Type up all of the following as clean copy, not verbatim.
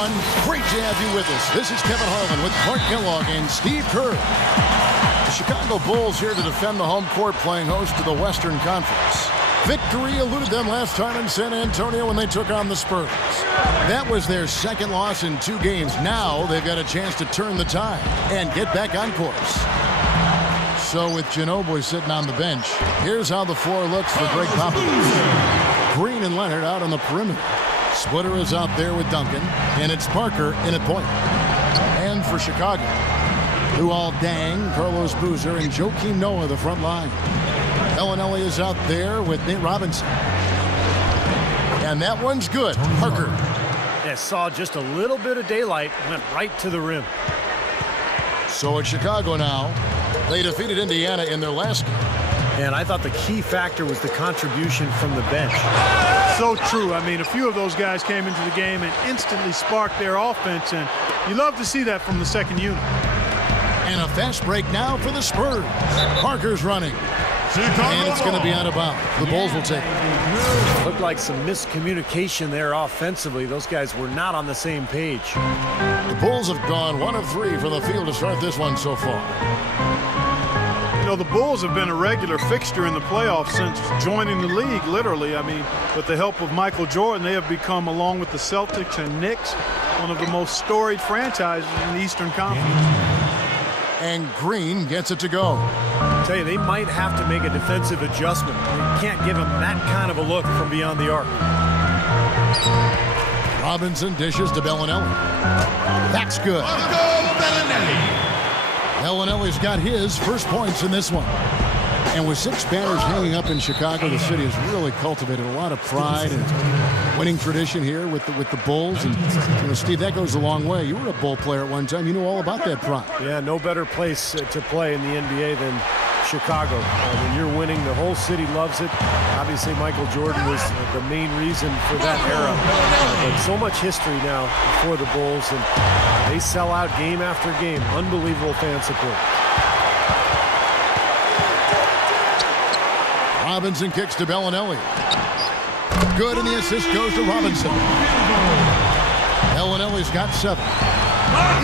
everyone. Great to have you with us. This is Kevin Harlan with Clark Kellogg and Steve Kerr. The Chicago Bulls here to defend the home court, playing host to the Western Conference. Victory eluded them last time in San Antonio when they took on the Spurs. That was their second loss in 2 games. Now they've got a chance to turn the tide and get back on course. So with Ginobili sitting on the bench, here's how the floor looks for Greg Popovich. Green and Leonard out on the perimeter. Splitter is out there with Duncan, and it's Parker in at point. And for Chicago, Luol Deng, Carlos Boozer, and Joakim Noah the front line. Bellinelli is out there with Nate Robinson. And that one's good. Parker. Yeah, saw just a little bit of daylight, went right to the rim. So it's Chicago now. They defeated Indiana in their last game. And I thought the key factor was the contribution from the bench. So true. I mean, a few of those guys came into the game and instantly sparked their offense, and you love to see that from the second unit. And a fast break now for the Spurs. Parker's running. And it's going to be out of bounds. The Bulls will take it. Looked like some miscommunication there offensively. Those guys were not on the same page. The Bulls have gone 1 of 3 from the field to start this one so far. You know, the Bulls have been a regular fixture in the playoffs since joining the league, literally. I mean, with the help of Michael Jordan, they have become, along with the Celtics and Knicks, one of the most storied franchises in the Eastern Conference. And Green gets it to go. I tell you, they might have to make a defensive adjustment. They can't give him that kind of a look from beyond the arc. Robinson dishes to Bellinelli. That's good. Bellinelli's got his first points in this one. And with 6 banners hanging up in Chicago, the city has really cultivated a lot of pride and winning tradition here with the Bulls. And, you know, Steve, that goes a long way. You were a Bull player at one time. You know all about that pride. Yeah, no better place to play in the NBA than Chicago. When you're winning, the whole city loves it. Obviously, Michael Jordan was the main reason for that era. But so much history now for the Bulls, and they sell out game after game. Unbelievable fan support. Robinson kicks to Bellinelli. Good, and the assist goes to Robinson. Bellinelli's got 7.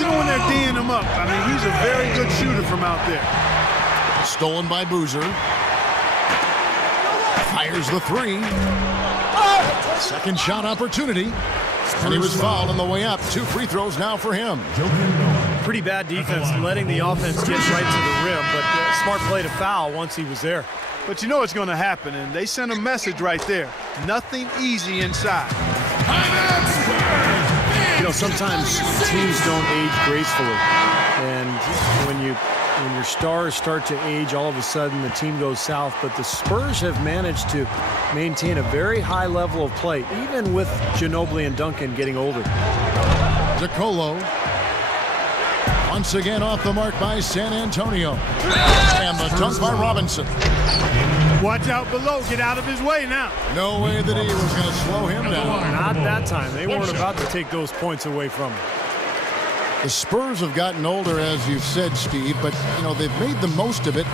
Even when they're D'ing him up, I mean, he's a very good shooter from out there. Stolen by Boozer. Fires the 3. Second shot opportunity. And he was fouled on the way up. 2 free throws now for him. Pretty bad defense, letting the offense get right to the rim, but smart play to foul once he was there. But you know it's going to happen, and they sent a message right there. Nothing easy inside. You know, sometimes teams don't age gracefully, and when your stars start to age, all of a sudden the team goes south. But the Spurs have managed to maintain a very high level of play, even with Ginobili and Duncan getting older. DeColo. Once again off the mark by San Antonio. And the dunk by Robinson. Watch out below. Get out of his way now. No way that he was going to slow him down. Not that time. They weren't about to take those points away from him. The Spurs have gotten older, as you've said, Steve, but, you know, they've made the most of it.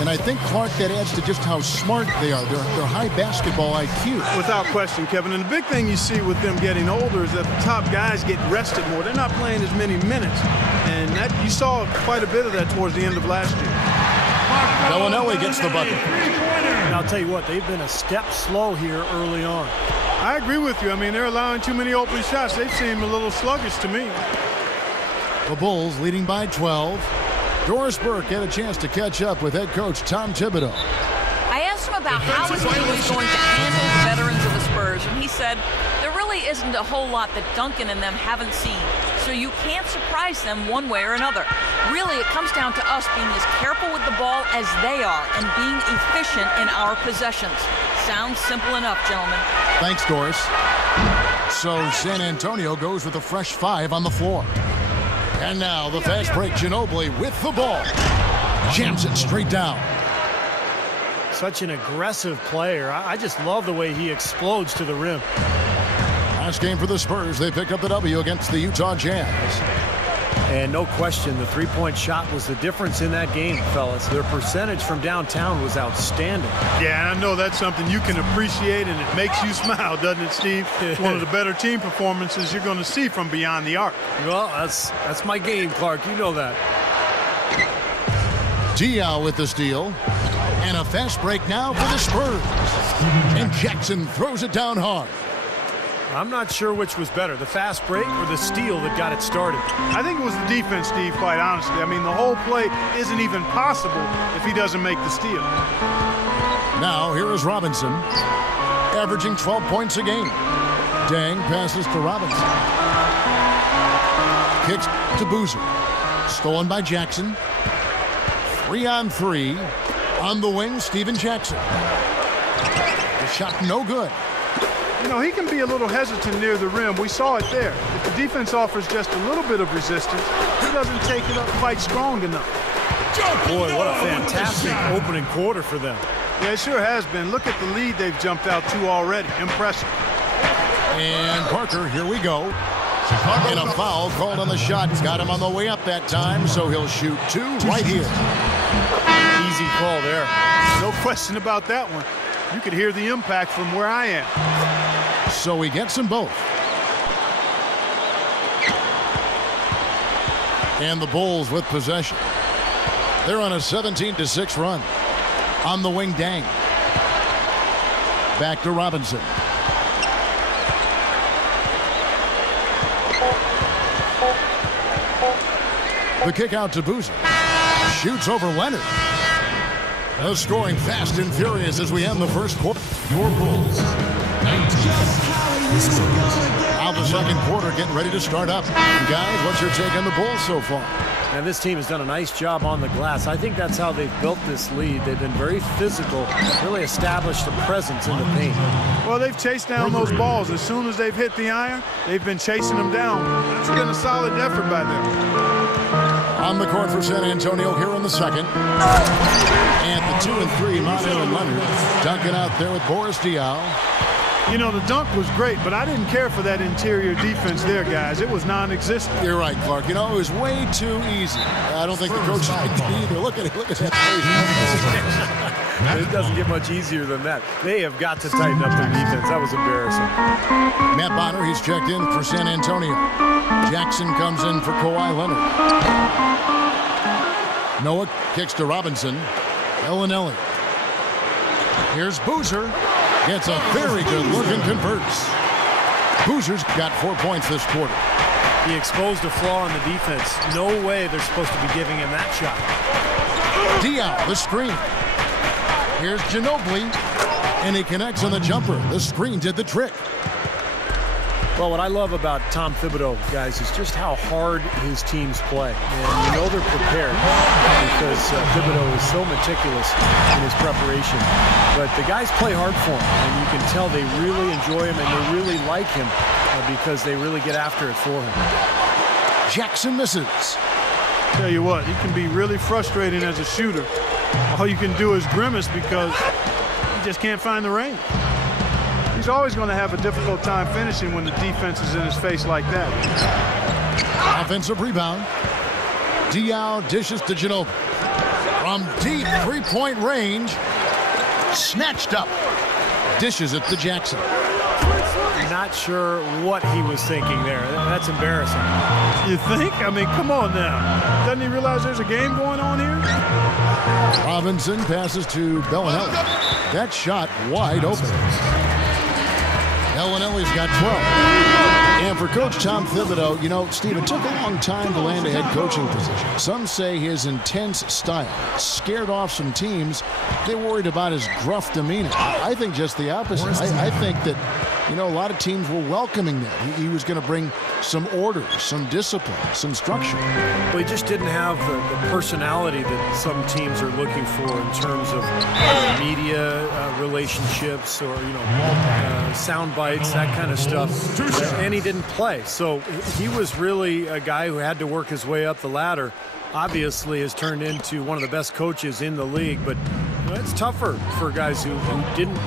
And I think, Clark, that adds to just how smart they are. They're high basketball IQ. Without question, Kevin. And the big thing you see with them getting older is that the top guys get rested more. They're not playing as many minutes. And that you saw quite a bit of that towards the end of last year. Bellinelli gets the bucket. And I'll tell you what, they've been a step slow here early on. I agree with you. I mean, they're allowing too many open shots. They seem a little sluggish to me. The Bulls leading by 12. Doris Burke had a chance to catch up with head coach Tom Thibodeau. I asked him about how his team was going to handle the veterans of the Spurs, and he said there really isn't a whole lot that Duncan and them haven't seen, so you can't surprise them one way or another. Really, it comes down to us being as careful with the ball as they are and being efficient in our possessions. Sounds simple enough, gentlemen. Thanks, Doris. So San Antonio goes with a fresh 5 on the floor. And now the fast break, Ginobili with the ball. Jams it straight down. Such an aggressive player. I just love the way he explodes to the rim. Last game for the Spurs, they picked up the W against the Utah Jazz. And no question, the three-point shot was the difference in that game, fellas. Their percentage from downtown was outstanding. Yeah, and I know that's something you can appreciate, and it makes you smile, doesn't it, Steve? It's one of the better team performances you're going to see from beyond the arc. Well, that's my game, Clark. You know that. Diaw with the steal. And a fast break now for the Spurs. And Jackson throws it down hard. I'm not sure which was better, the fast break or the steal that got it started. I think it was the defense, Steve, quite honestly. I mean, the whole play isn't even possible if he doesn't make the steal. Now, here is Robinson, averaging 12 points a game. Dang passes to Robinson. Kicks to Boozer. Stolen by Jackson. 3-on-3. On the wing, Steven Jackson. The shot no good. You know, he can be a little hesitant near the rim. We saw it there. If the defense offers just a little bit of resistance, he doesn't take it up quite strong enough. Boy, what a fantastic opening quarter for them. Yeah, it sure has been. Look at the lead they've jumped out to already. Impressive. And Parker, here we go. And a foul called on the shot. Got him on the way up that time, so he'll shoot two right here. Easy call there. No question about that one. You could hear the impact from where I am. So he gets them both. And the Bulls with possession. They're on a 17-6 run. On the wing, Dang. Back to Robinson. The kick out to Boozer. Shoots over Leonard. Scoring fast and furious as we end the first quarter. Your Bulls, 19. Now the second quarter getting ready to start up. Guys, what's your take on the Bulls so far? And this team has done a nice job on the glass. I think that's how they've built this lead. They've been very physical, really established a presence in the paint. Well, they've chased down those balls. As soon as they've hit the iron, they've been chasing them down. It's been a solid effort by them. On the court for San Antonio here in the second. And the 2 and 3, Mario and Leonard. Duncan out there with Boris Diaw. You know, the dunk was great, but I didn't care for that interior defense there, guys. It was non-existent. You're right, Clark. You know, it was way too easy. I don't think the coach liked it either. Look at it. Look at that face. It doesn't get much easier than that. They have got to tighten up their defense. That was embarrassing. Matt Bonner, he's checked in for San Antonio. Jackson comes in for Kawhi Leonard. Noah kicks to Robinson. Ellinelli. Here's Boozer. Gets a very good look and converts. Boozer's got 4 points this quarter. He exposed a flaw in the defense. No way they're supposed to be giving him that shot. Diaw, the screen. Here's Ginobili, and he connects on the jumper. The screen did the trick. Well, what I love about Tom Thibodeau, guys, is just how hard his teams play. And you know they're prepared because Thibodeau is so meticulous in his preparation. But the guys play hard for him, and you can tell they really enjoy him and they really like him because they really get after it for him. Jackson misses. Tell you what, he can be really frustrating as a shooter. All you can do is grimace because he just can't find the range. He's always going to have a difficult time finishing when the defense is in his face like that. Offensive rebound. Diaw dishes to Ginobili. From deep three-point range. Snatched up. Dishes it to Jackson. Not sure what he was thinking there. That's embarrassing. You think? I mean, come on now. Doesn't he realize there's a game going on here? Robinson passes to Bellinelli. That shot wide open. Bellinelli's got 12. And for Coach Tom Thibodeau, you know, Steve, it took a long time to land a head coaching position. Some say his intense style scared off some teams. They worried about his gruff demeanor. I think just the opposite. I think that, you know, a lot of teams were welcoming that. He was going to bring some order, some discipline, some structure. Well, he just didn't have the personality that some teams are looking for in terms of media relationships or, you know, sound bites, that kind of stuff. And he didn't play. So he was really a guy who had to work his way up the ladder. Obviously has turned into one of the best coaches in the league, but you know, it's tougher for guys who didn't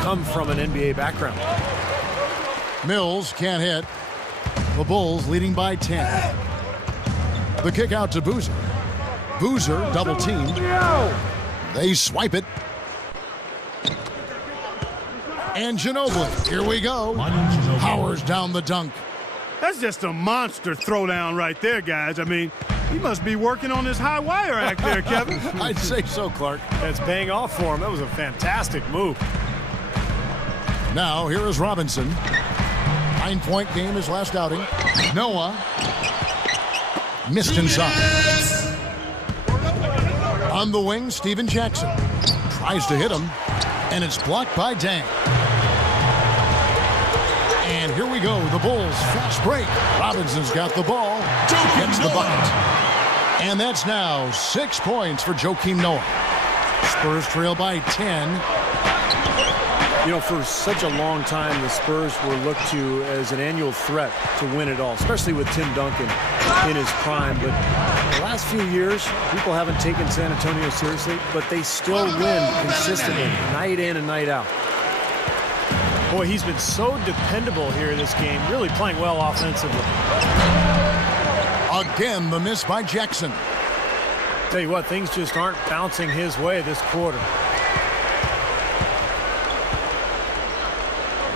come from an NBA background. Mills can't hit. The Bulls leading by 10. The kick out to Boozer. Boozer double teamed. They swipe it. And Ginobili. Here we go. Powers down the dunk. That's just a monster throwdown right there, guys. I mean, he must be working on his high wire act there, Kevin. I'd say so, Clark. That's paying off for him. That was a fantastic move. Now, here is Robinson. 9-point game his last outing. Noah. Missed inside. On the wing, Steven Jackson. Tries to hit him, and it's blocked by Dang. And here we go, the Bulls fast break. Robinson's got the ball, gets the bucket. And that's now 6 points for Joakim Noah. Spurs trail by 10. You know, for such a long time, the Spurs were looked to as an annual threat to win it all, especially with Tim Duncan in his prime. But the last few years, people haven't taken San Antonio seriously, but they still win consistently, night in and night out. Boy, he's been so dependable here in this game, really playing well offensively. Again, the miss by Jackson. Tell you what, things just aren't bouncing his way this quarter.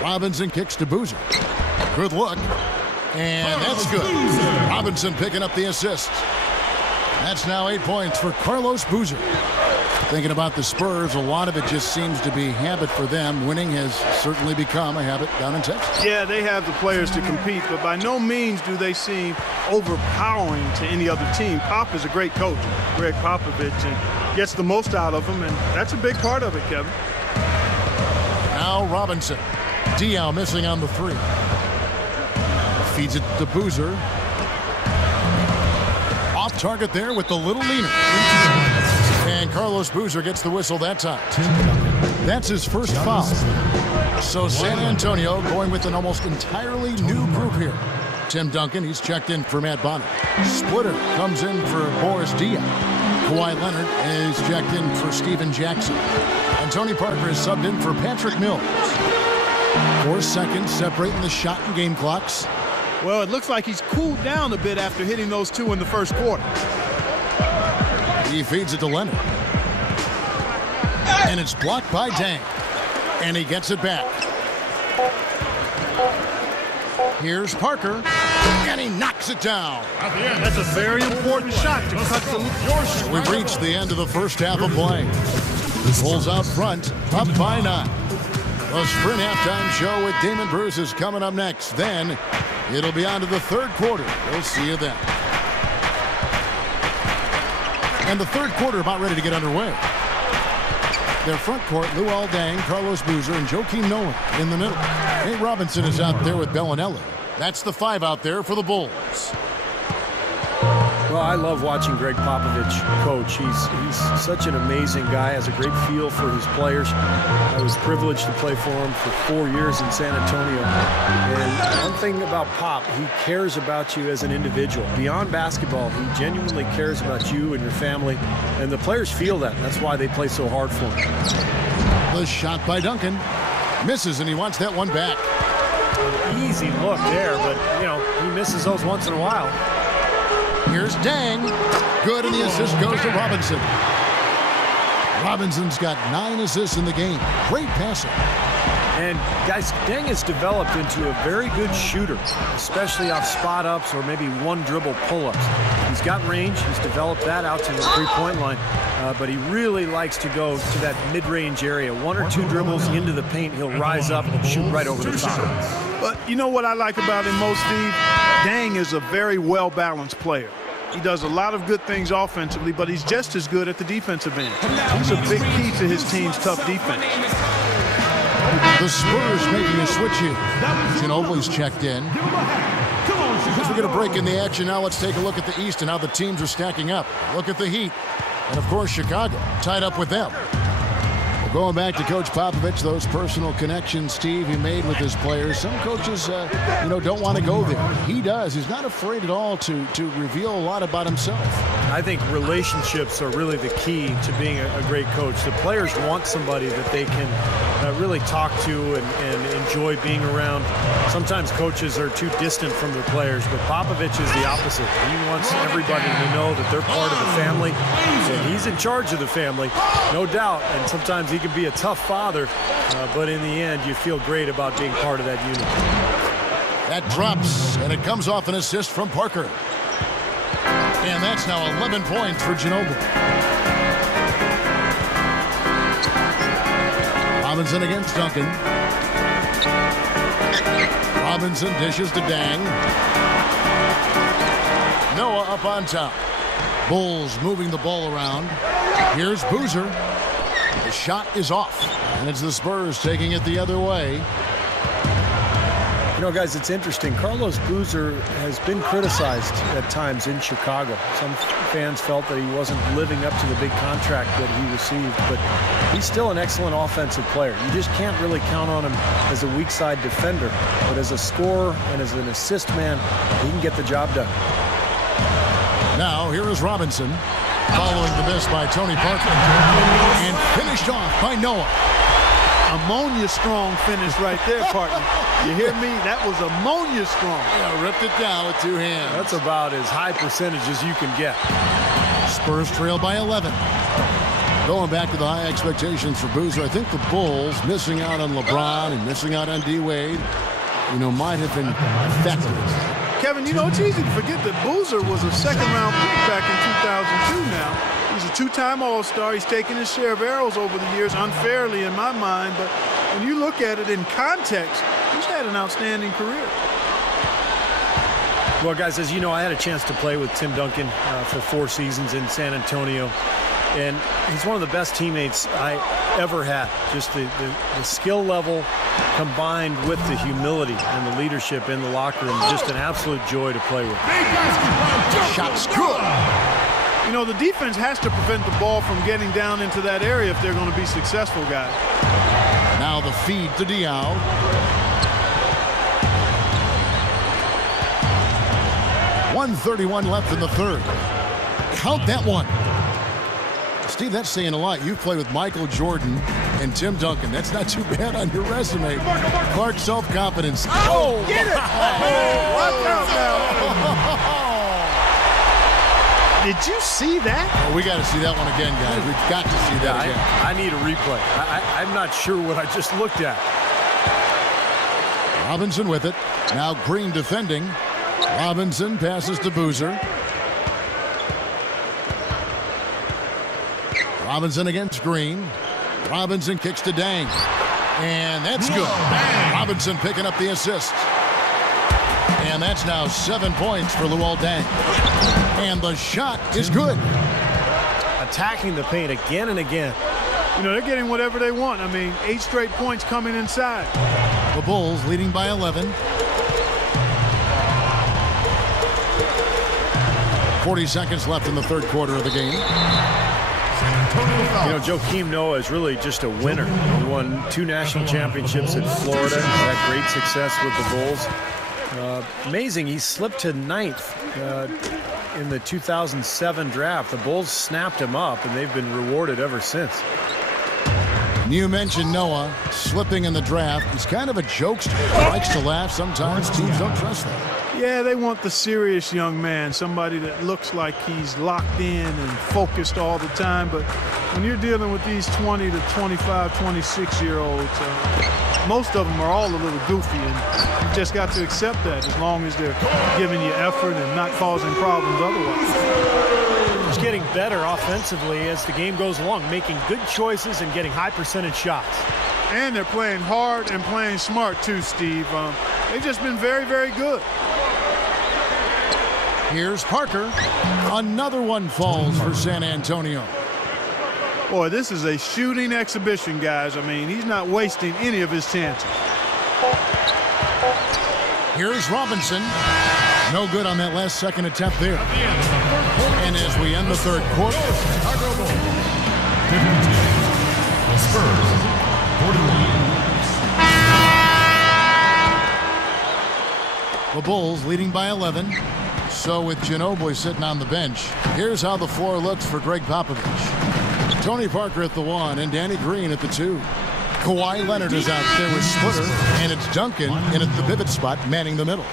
Robinson kicks to Boozer. Good look. And that's good. Robinson picking up the assist. That's now 8 points for Carlos Boozer. Thinking about the Spurs, a lot of it just seems to be habit for them. Winning has certainly become a habit down in Texas. Yeah, they have the players to compete, but by no means do they seem overpowering to any other team. Pop is a great coach, Greg Popovich, and gets the most out of them, and that's a big part of it, Kevin. Now Robinson. Diaw missing on the three. Feeds it to Boozer. Off target there with the little leaner. And Carlos Boozer gets the whistle that time. That's his first foul. So San Antonio going with an almost entirely new group here. Tim Duncan, he's checked in for Matt Bonner. Splitter comes in for Boris Diaw. Kawhi Leonard is checked in for Steven Jackson. And Tony Parker is subbed in for Patrick Mills. 4 seconds separating the shot and game clocks. Well, it looks like he's cooled down a bit after hitting those two in the first quarter. He feeds it to Leonard. And it's blocked by Dang. And he gets it back. Here's Parker. And he knocks it down. That's a very important shot to cut the... We've reached the end of the first half of play. Bulls out front, up by 9. The Sprint Halftime Show with Damon Bruce is coming up next. Then it'll be on to the third quarter. We'll see you then. And the third quarter about ready to get underway. Their front court, Luol Deng, Carlos Boozer, and Joakim Noah in the middle. Nate Robinson is out there with Bellinelli. That's the 5 out there for the Bulls. Well, I love watching Greg Popovich coach. He's such an amazing guy, has a great feel for his players. I was privileged to play for him for 4 years in San Antonio. And one thing about Pop, he cares about you as an individual. Beyond basketball, he genuinely cares about you and your family. And the players feel that. That's why they play so hard for him. The shot by Duncan. Misses, and he wants that one back. Easy look there, but, you know, he misses those once in a while. Here's Dang. Good, and the assist goes to Robinson. Robinson's got 9 assists in the game. Great passing. And, guys, Deng has developed into a very good shooter, especially off spot-ups or maybe one-dribble pull-ups. He's got range. He's developed that out to the three-point line, but he really likes to go to that mid-range area. 1 or 2 dribbles into the paint, he'll rise up and shoot right over the top. But you know what I like about him most, Steve? Deng is a very well-balanced player. He does a lot of good things offensively, but he's just as good at the defensive end. He's a big key to his team's tough defense. The Spurs making a switch here. Ginobili's checked in. As we get a break in the action now, let's take a look at the East and how the teams are stacking up. Look at the Heat. And, of course, Chicago tied up with them. Well, going back to Coach Popovich, those personal connections, Steve, he made with his players. Some coaches, don't want to go there. He does. He's not afraid at all to reveal a lot about himself. I think relationships are really the key to being a great coach. The players want somebody that they can really talk to and enjoy being around. Sometimes coaches are too distant from their players, but Popovich is the opposite. He wants everybody to know that they're part of the family, and he's in charge of the family, no doubt. And sometimes he can be a tough father, but in the end, you feel great about being part of that unit. That drops, and it comes off an assist from Parker. And that's now 11 points for Ginobili. Robinson against Duncan. Robinson dishes to Dang. Noah up on top. Bulls moving the ball around. Here's Boozer. The shot is off, and it's the Spurs taking it the other way. You know, guys, it's interesting. Carlos Boozer has been criticized at times in Chicago. Some fans felt that he wasn't living up to the big contract that he received, but he's still an excellent offensive player. You just can't really count on him as a weak side defender, but as a scorer and as an assist man, he can get the job done. Now, here is Robinson, following the miss by Tony Parker, and finished off by Noah. Ammonia strong finish right there, partner. You hear me? That was ammonia strong. Yeah, ripped it down with two hands. That's about as high percentage as you can get. Spurs trail by 11. Going back to the high expectations for Boozer, I think the Bulls missing out on LeBron and missing out on D-Wade, might have been effective. Kevin, it's easy to forget that Boozer was a second-round pick back in 2002 now. He's a two-time All-Star. He's taken his share of arrows over the years, unfairly in my mind. But when you look at it in context, he's had an outstanding career. Well, guys, as you know, I had a chance to play with Tim Duncan for 4 seasons in San Antonio. And he's one of the best teammates I ever had. Just the skill level combined with the humility and the leadership in the locker room. Just an absolute joy to play with. Shot's good. The defense has to prevent the ball from getting down into that area if they're going to be successful, guys. Now the feed to Diaw. .131 left in the third. Count that one. Steve, that's saying a lot. You've played with Michael Jordan and Tim Duncan. That's not too bad on your resume. Clark, self-confidence. Oh, get it! Watch out now. Did you see that? Oh, we got to see that one again, guys. We've got to see that again. I need a replay. I'm not sure what I just looked at. Robinson with it. Now Green defending. Robinson passes to Boozer. Robinson against Green. Robinson kicks to Dang. And that's good. Robinson picking up the assist. And that's now 7 points for Luol Deng. And the shot is good. Attacking the paint again and again. They're getting whatever they want. 8 straight points coming inside. The Bulls leading by 11. 40 seconds left in the third quarter of the game. Joakim Noah is really just a winner. He won 2 national championships in Florida. Had great success with the Bulls. Amazing, he slipped to 9th in the 2007 draft. The Bulls snapped him up, and they've been rewarded ever since. You mentioned Noah slipping in the draft. He's kind of a jokester. Likes to laugh. Sometimes teams don't trust that. Yeah, they want the serious young man, somebody that looks like he's locked in and focused all the time. But when you're dealing with these 20 to 25, 26-year-olds, most of them are all a little goofy, and you've just got to accept that as long as they're giving you effort and not causing problems otherwise. He's getting better offensively as the game goes along, making good choices and getting high percentage shots. And they're playing hard and playing smart too, Steve. They've just been very, very good. Here's Parker. Another one falls for San Antonio. Boy, this is a shooting exhibition, guys. He's not wasting any of his chances. Here's Robinson. No good on that last second attempt there. And as we end the third quarter, The Spurs, 41. the Bulls leading by 11. So with Ginobili sitting on the bench, here's how the floor looks for Greg Popovich. Tony Parker at the 1 and Danny Green at the 2. Kawhi Leonard is out there with Splitter, and it's Duncan in at the pivot spot manning the middle.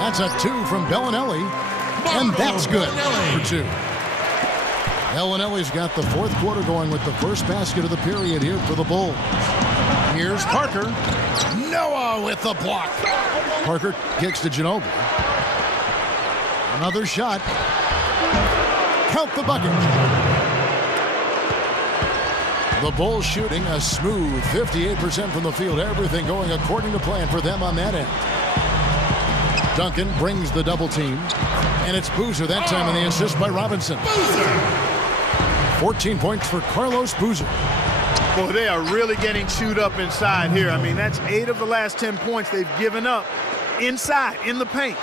That's a 2 from Bellinelli, and that's good for 2. Bellinelli's got the fourth quarter going with the first basket of the period here for the Bulls. Here's Parker. Noah with the block. Parker kicks to Ginobili. Another shot. Count the bucket. The Bulls shooting a smooth 58% from the field. Everything going according to plan for them on that end. Duncan brings the double team. And it's Boozer that time in the assist by Robinson. 14 points for Carlos Boozer. Boy, they are really getting chewed up inside here. I mean, that's 8 of the last 10 points they've given up inside, in the paint.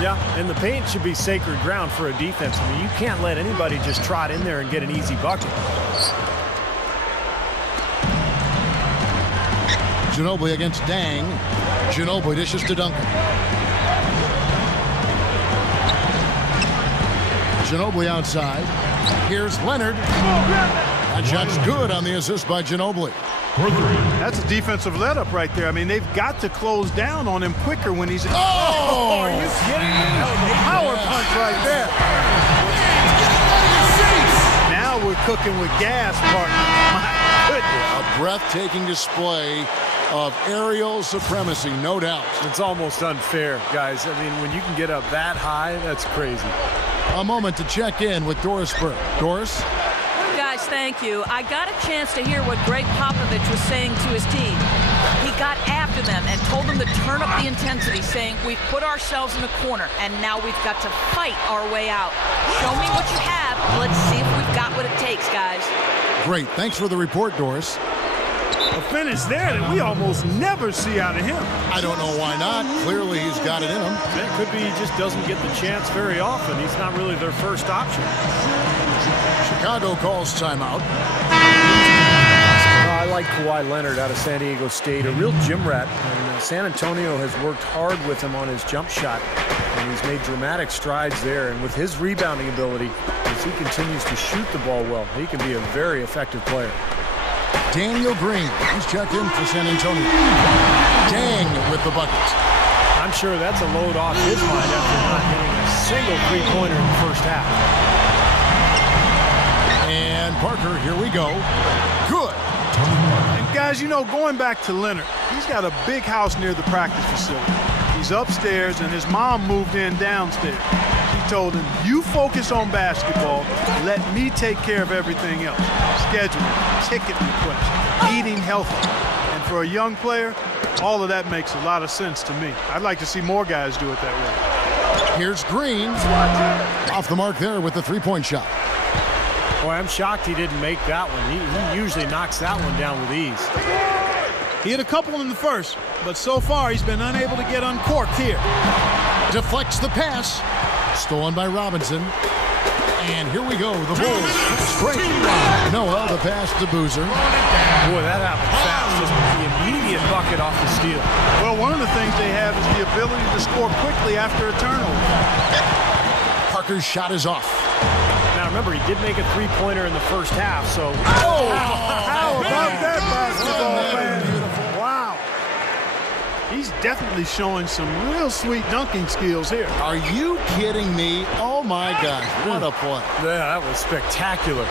Yeah, and the paint should be sacred ground for a defense. I mean, you can't let anybody just trot in there and get an easy bucket. Ginobili against Dang. Ginobili dishes to Duncan. Ginobili outside. Here's Leonard. That shot's good on the assist by Ginobili. That's a defensive let-up right there. I mean, they've got to close down on him quicker when he's... Oh! Are you kidding me? That was a power punch right there. Now we're cooking with gas, partner. My goodness. A breathtaking display of aerial supremacy, no doubt. It's almost unfair, guys. I mean, when you can get up that high, that's crazy. A moment to check in with Doris Burke. Doris? Guys, thank you. I got a chance to hear what Greg Popovich was saying to his team. He got after them and told them to turn up the intensity, saying, we've put ourselves in a corner, and now we've got to fight our way out. Show me what you have. Let's see if we've got what it takes, guys. Great. Thanks for the report, Doris. A finish there that we almost never see out of him. I don't know why not. Clearly, he's got it in him. It could be he just doesn't get the chance very often. He's not really their first option. Chicago calls timeout. I like Kawhi Leonard out of San Diego State, a real gym rat. And San Antonio has worked hard with him on his jump shot, and he's made dramatic strides there. And with his rebounding ability, as he continues to shoot the ball well, he can be a very effective player. Daniel Green, he's checked in for San Antonio. Dang with the bucket. I'm sure that's a load off his mind after not hitting a single three-pointer in the first half. And Parker, here we go. Good. And guys, you know, going back to Leonard, he's got a big house near the practice facility. He's upstairs, and his mom moved in downstairs. She told him, you focus on basketball, let me take care of everything else. Scheduling, ticket requests, eating healthy. And for a young player, all of that makes a lot of sense to me. I'd like to see more guys do it that way. Here's Green. Off the mark there with the three-point shot. Boy, I'm shocked he didn't make that one. He usually knocks that one down with ease. He hit a couple in the first, but so far he's been unable to get uncorked here. Deflects the pass. Stolen by Robinson. And here we go. The Bulls straight. Noah, the pass to Boozer. Boy, that happened fast. Just the immediate bucket off the steal. Well, one of the things they have is the ability to score quickly after a turnover. Parker's shot is off. Now, remember, he did make a three-pointer in the first half, so... Oh, how about that basketball, man? Wow. He's definitely showing some real sweet dunking skills here. Are you kidding me? Oh, my gosh. What a play. Yeah, that was spectacular.